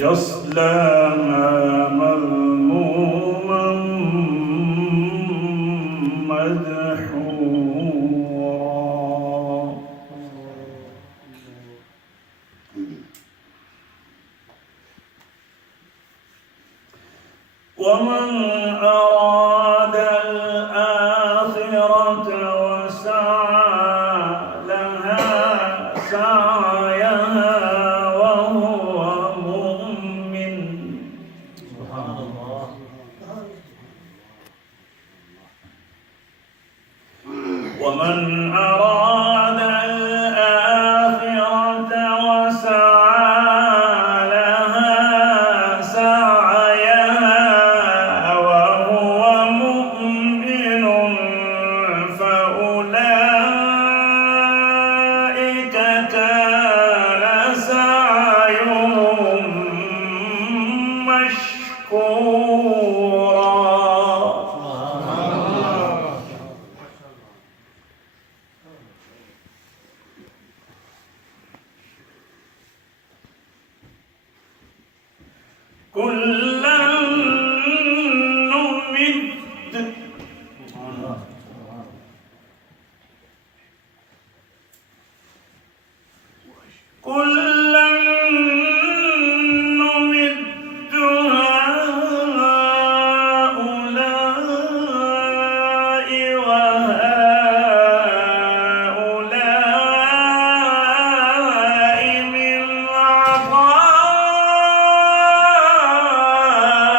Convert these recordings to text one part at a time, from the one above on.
يصلى مذموما مدحورا ومن أراد الآخرة وسعى لها سعيها وهو مؤمن سبحان الله ومن أراد الآخرة وسعى لها سعيها وهو مؤمن فأولئك كان سعيهم مشكورا كلا نمد كلا نمد هؤلاء وهؤلاء من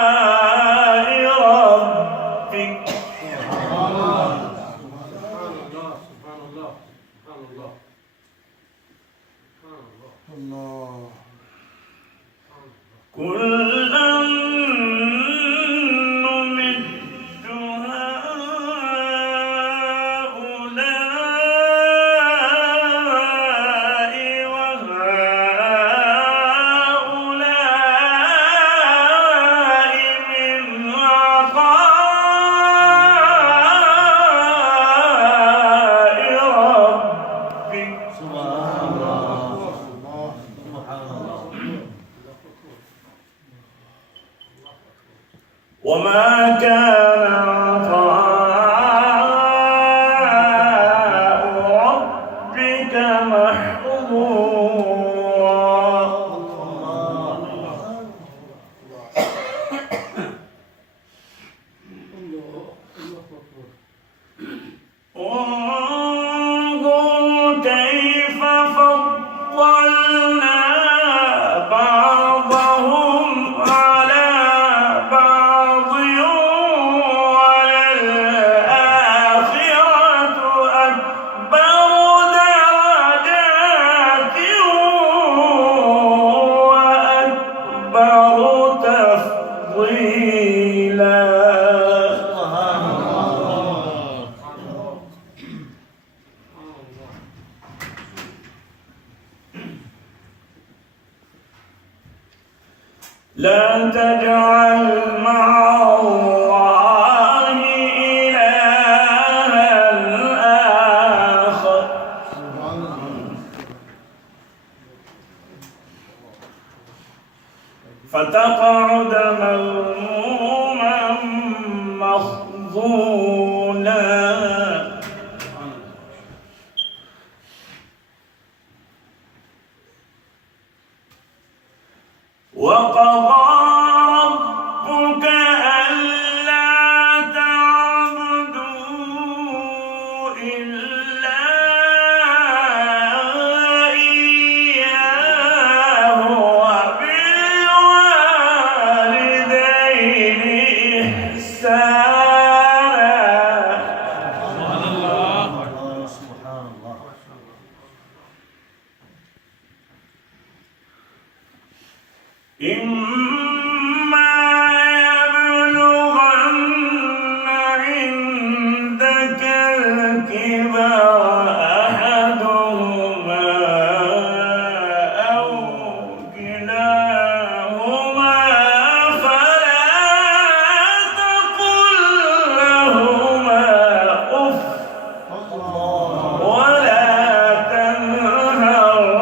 عطاء ربك كلا نمد هؤلاء وهؤلاء من عطاء ربك سبحان الله وما كان عطاء ربك محظورا انظر كيف فضلنا بعضهم على بعض وللآخرة أكبر درجات وأكبر تفضيلا لا تجعل مع الله إلها آخر فتقعد مذموما مخذولا وقضى ربك ألا تعبدوا إلا إياه وبالوالدين إحسانا سبحان الله إما يبلغن عندك الكبر أحدهما أو كلاهما فلا تقل لهما أف ولا تنهرهما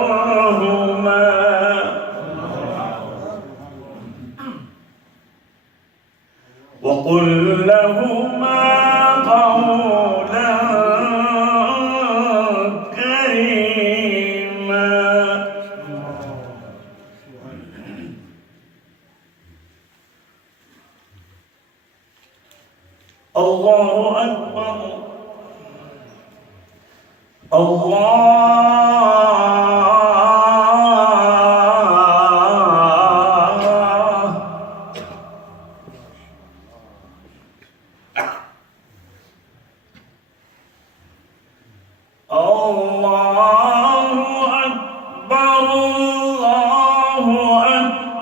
وقل لهما قولا كريما. الله أكبر. الله أكبر.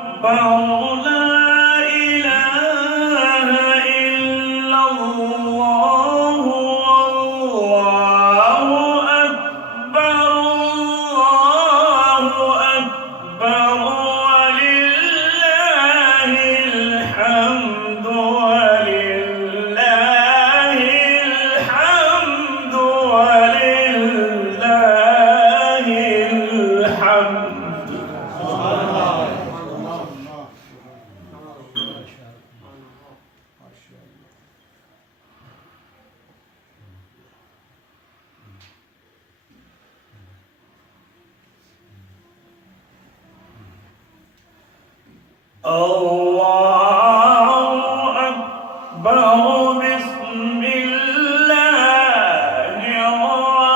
بسم الله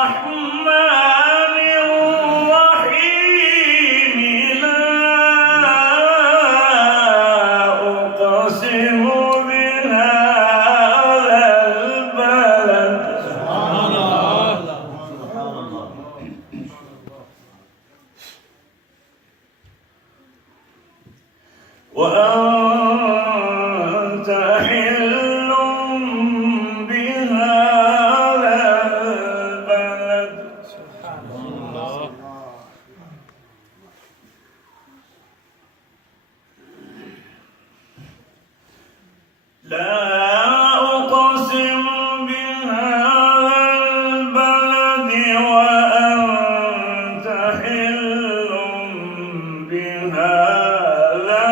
الرحمن الرحيم. لا أقسم بهذا البلد. سبحان الله. سبحان الله. وأنت حل بهذا البلد. سبحان الله. لا أقسم بهذا البلد وأنت حل بهذا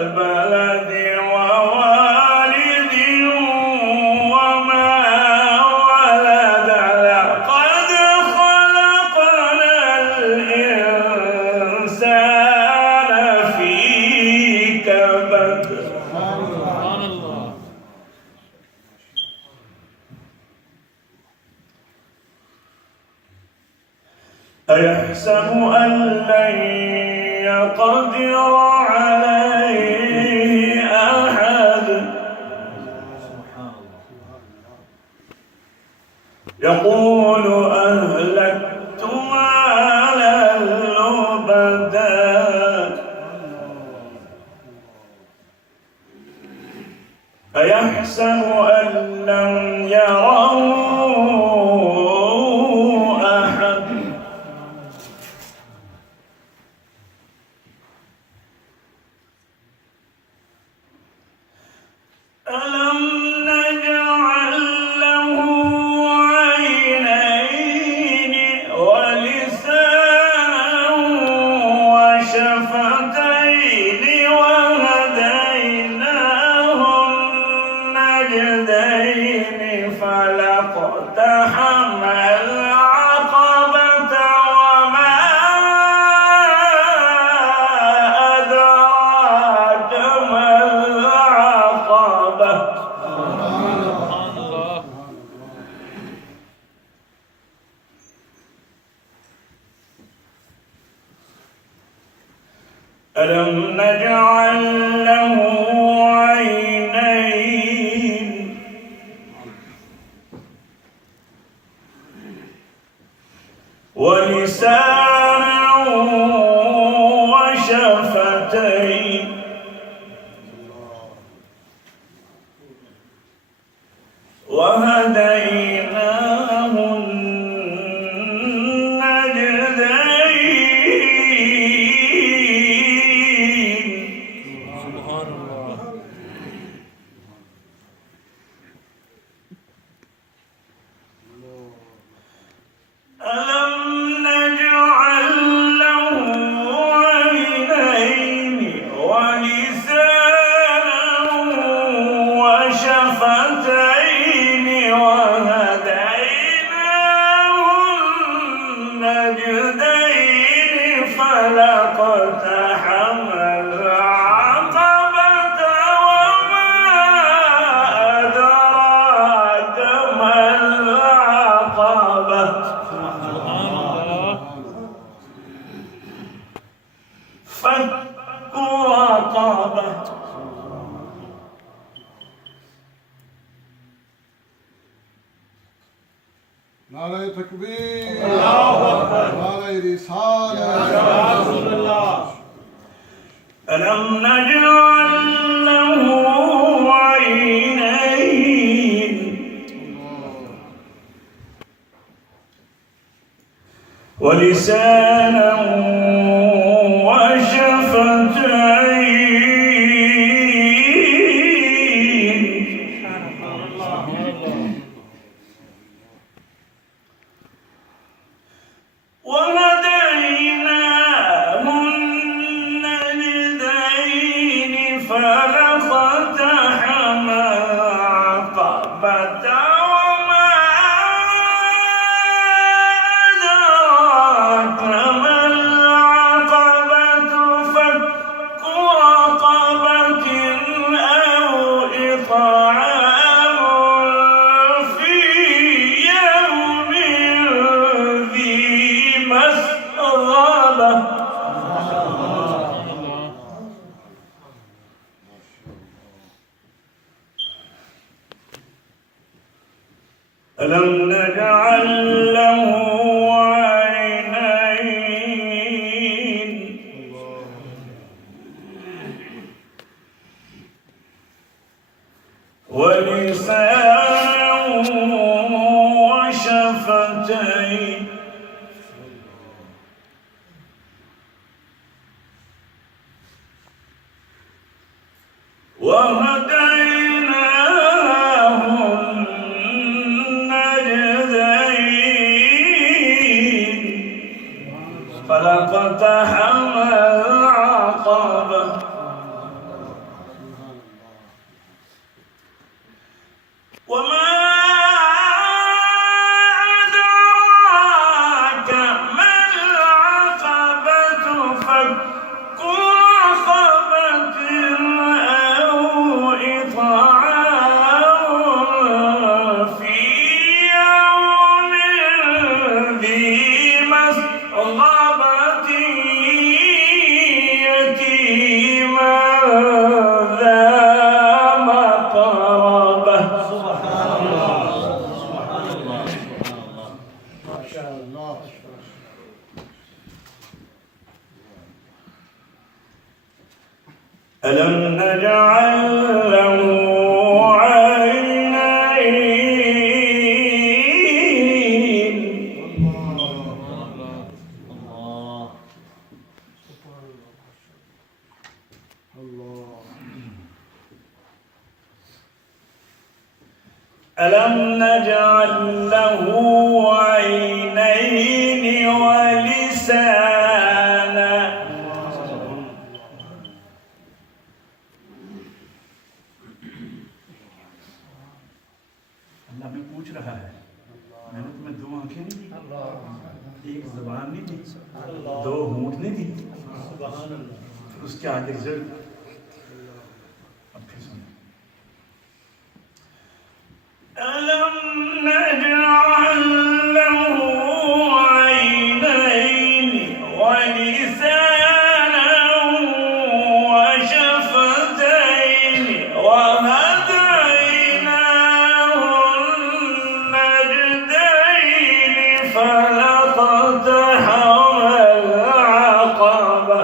البلد ووالد وما ولد. لقد خلقنا الإنسان في كبد. سبحان الله. أيحسب أن لن يقدر عليه أحد. يقول أهلكت مالا لبدا. أيحسب أن لم يره أحد. ألم نجعل له عينين ولسانا وشفتين وهديناه النجدين. فلاقتحم العقبة وما أدراك ما العقبة. ألم نجعل له عينين ولسانا وشفتين وهديناه النجدين. سبحان الله. اقتحم العقبة وما أدراك ما العقبة فك رقبة نعرہ تکبیر نعرہ رسالہ ألم نجعل له عينين ولسانا وشفتين وهديناه النجدين فلاقتحم العقبة وما أدراك ما العقبة فك رقبة أو إطعام في يوم ذي مسغبة ألم نجعل له عينين ولسانا وشفتين وهديناه النجدين فلاقتحم العقبة وما أدراك ما العقبة فك رقبة أو إطعام في يوم ذي مسغبة يتيما ذا مقربة ألم نجعل له عينين ألم نجعل له عينين ولسانا अल्लाह में पूछ रहा है मैंने तुम्हें दो आंखें नहीं दी एक ज़बान नहीं दी दो होंठ नहीं दी फिर उसके आगे रिजल्ट अब फिर सुनो ألم نجعل له عينين ولسانا وشفتين وهديناه النجدين فلاقتحم العقبة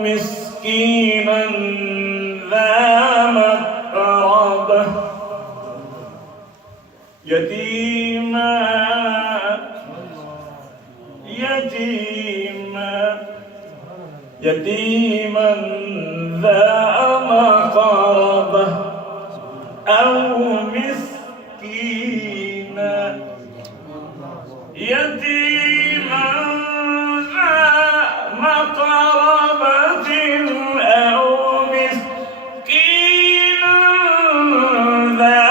مسكينا ذا متربة يتيما ذا مقربة أو مسكينا يتيما ذا مقربة أو مسكينا ذا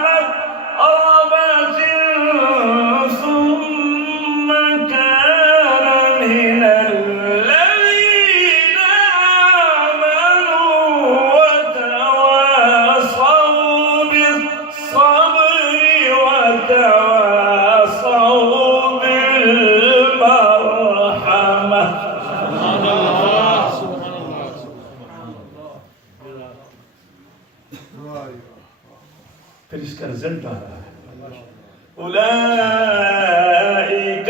مقربة ثم كان من الذين آمنوا وتواصوا بالصبر وتواصوا بالمرحمة. फिर इसका रिजल्ट आ रहा है أولئك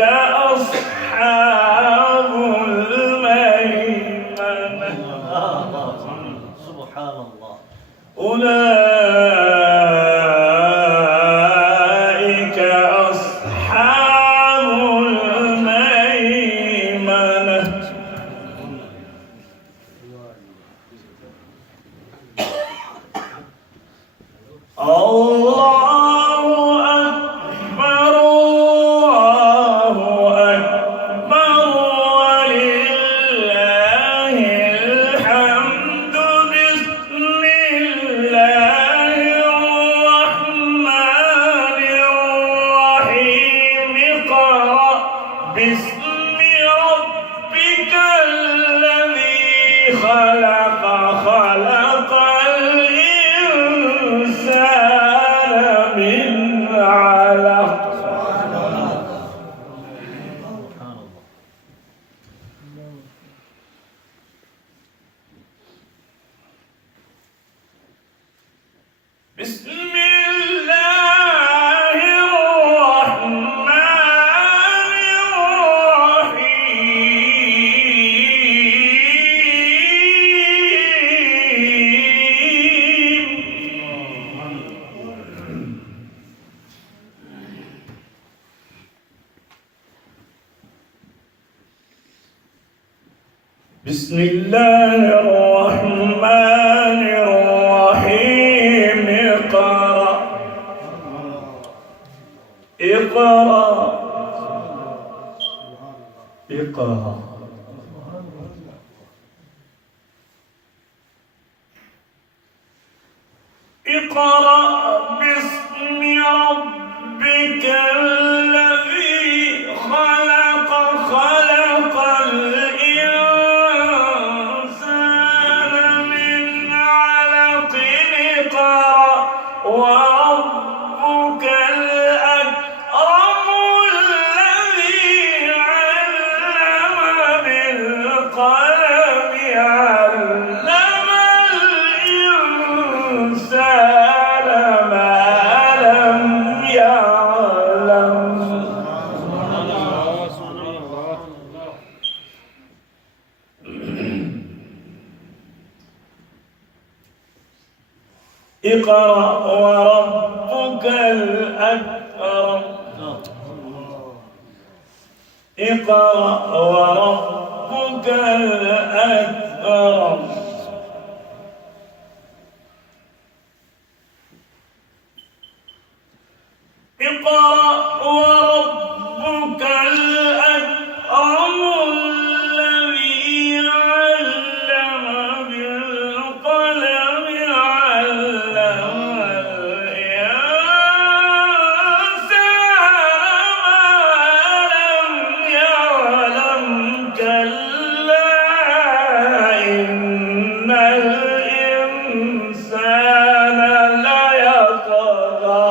أصحاب الميمنة سبحان الله أولئك أصحاب الميمنة الله أكبر الله أكبر ولله الحمد بسم الله الرحمن الرحيم اقرأ باسم ربك الذي خلق خلق الإنسان من علق بسم الله الرحمن الرحيم بسم الله الرحمن الرحيم اقرأ اقرأ اقرأ اقرأ باسم ربك الذي خلق خلق الإنسان من علق اقرأ وربك الأكرم الذي علم بالقلم علم الإنسان ما لم يعلم اقرأ وربك الأكرم اقرأ وربك الأكرم اقرأ وربك الأكرم الذي علم بالقلم علم الإنسان ما لم يعلم كلا إن الإنسان ليطغى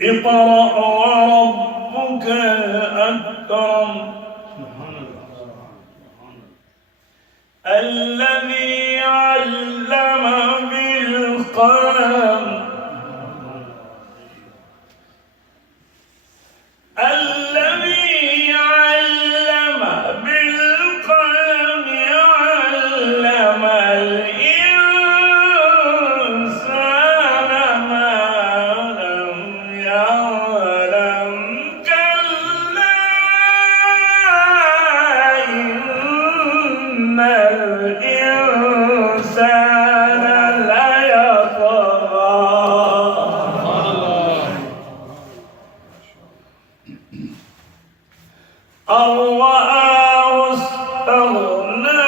اقرأ وربك الأكرم الذي علم بالقلم الذي علم بالقلم علم الإنسان ما لم يعلم كلا إن الإنسان ليطغى أن رآه استغنى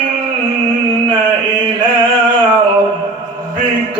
إن إلى ربك